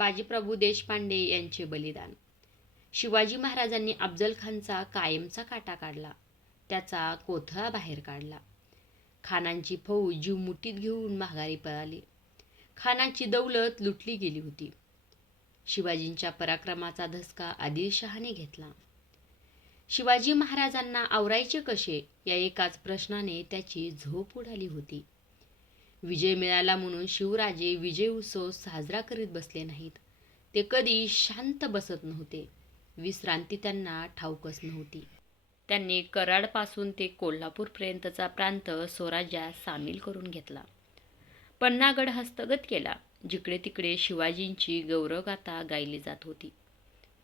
बाजीप्रभू देशपांडे यांचे बलिदान. शिवाजी महाराजांनी अफजल खानचा कायमचा काटा काढला. त्याचा कोथळा बाहेर काढला. खानांची फौज जीव मुठीत घेऊन माघारी पळाली. खानाची दौलत लुटली गेली होती. शिवाजींच्या पराक्रमाचा धसका आदिलशहाने घेतला. शिवाजी महाराजांना आवरायचे कसे? या एकाच प्रश्नाने त्याची झोप उडाली होती. विजय मिळाला म्हणून शिवराजे विजय उत्सव साजरा करीत बसले नाहीत. ते कधी शांत बसत नव्हते. विश्रांती त्यांना ठाऊकच नव्हती. त्यांनी कराडपासून ते कोल्हापूरपर्यंतचा प्रांत स्वराज्यात सामील करून घेतला. पन्हागड हस्तगत केला जिकडे तिकडे शिवाजींची गौरवगाथा गायली जात होती.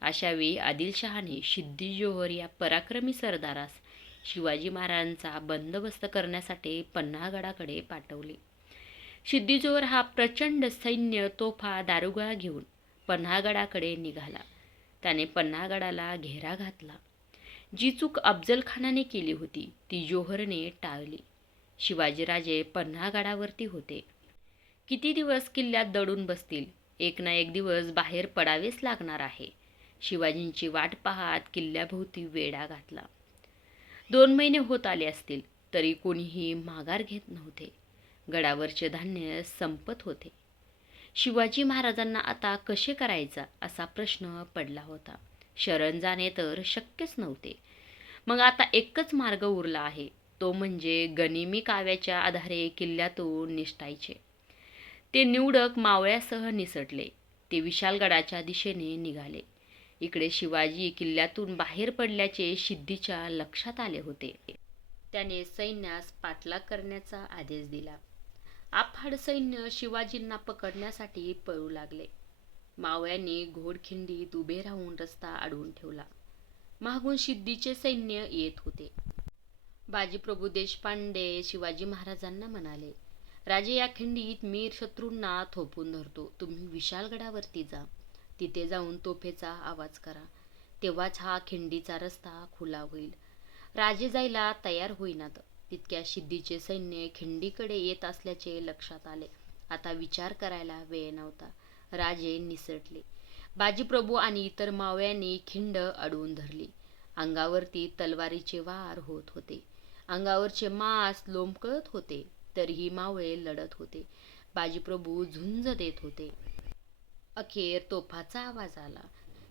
अशावेळी आदिलशहाने सिद्धी जोहर या पराक्रमी सरदारास शिवाजी महाराजांचा बंदोबस्त करण्यासाठी पन्हागडाकडे पाठवले. सिद्धी हा प्रचंड सैन्य तोफा दारुगोळा घेऊन पन्हागडाकडे निघाला. त्याने पन्हागडाला घेरा घातला. जी चूक अफजलखानाने केली होती ती जोहरने टाळली. शिवाजीराजे पन्हागडावरती होते. किती दिवस किल्ल्यात दडून बसतील? एक ना एक दिवस बाहेर पडावेच लागणार आहे. शिवाजींची वाट पाहत किल्ल्याभोवती वेढा घातला. दोन महिने होत आले असतील तरी कोणीही माघार घेत नव्हते. गडावरचे धान्य संपत होते. शिवाजी महाराजांना आता कसे करायचा असा प्रश्न पडला होता. शरण जाणे तर शक्यच नव्हते. मग आता एकच मार्ग उरला आहे. तो म्हणजे गनिमी काव्याच्या आधारे किल्ल्यातून निष्ठायचे. ते निवडक मावळ्यासह निसटले. ते विशालगडाच्या दिशेने निघाले. इकडे शिवाजी किल्ल्यातून बाहेर पडल्याचे सिद्धीच्या लक्षात आले होते. त्याने सैन्यास पाठलाग करण्याचा आदेश दिला. आफाड सैन्य शिवाजींना पकडण्यासाठी पळू लागले. मावळ्यांनी घोडखिंडीत उभे राहून रस्ता अडवून ठेवला. मागून सिद्धीचे सैन्य येत होते. बाजीप्रभू देशपांडे शिवाजी महाराजांना म्हणाले राजे या खिंडीत मीर शत्रूंना थोपून धरतो. तुम्ही विशालगडावरती जा. तिथे जाऊन तोफेचा आवाज करा. तेव्हाच हा खिंडीचा रस्ता खुला होईल. राजे जायला तयार होईनात. तितक्या सिद्धीचे सैन्य खिंडीकडे येत असल्याचे लक्षात आले. आता विचार करायला वेळ नव्हता. राजे निसटले. बाजीप्रभू आणि इतर मावळ्यांनी खिंड अडवून धरली. अंगावरती तलवारीचे वार होत होते. अंगावरचे मांस लोंबकळत होते. तरीही मावळे लढत होते. बाजीप्रभू झुंज देत होते. अखेर तोफाचा आवाज आला.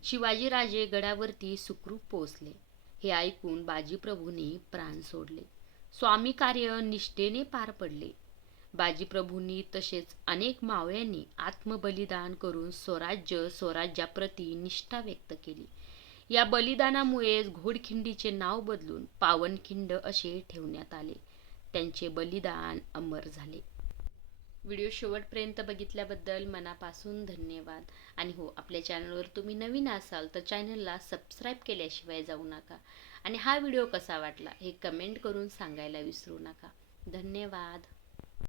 शिवाजीराजे गडावरती सुखरूप पोचले हे ऐकून बाजीप्रभूंनी प्राण सोडले. स्वामी कार्य निष्ठेने पार पडले. बाजीप्रभूंनी तसेच अनेक मावळ्यांनी आत्मबलिदान करून स्वराज्य स्वराज्याप्रती निष्ठा व्यक्त केली. या बलिदानामुळेच घोडखिंडीचे नाव बदलून पावनखिंड असे ठेवण्यात आले. त्यांचे बलिदान अमर झाले. व्हिडिओ शेवटपर्यंत बघितल्याबद्दल मनापासून धन्यवाद. आणि हो आपल्या चॅनलवर तुम्ही नवीन असाल तर चॅनलला सबस्क्राईब केल्याशिवाय जाऊ नका. आणि हा व्हिडिओ कसा वाटला हे कमेंट करून सांगायला विसरू नका. धन्यवाद.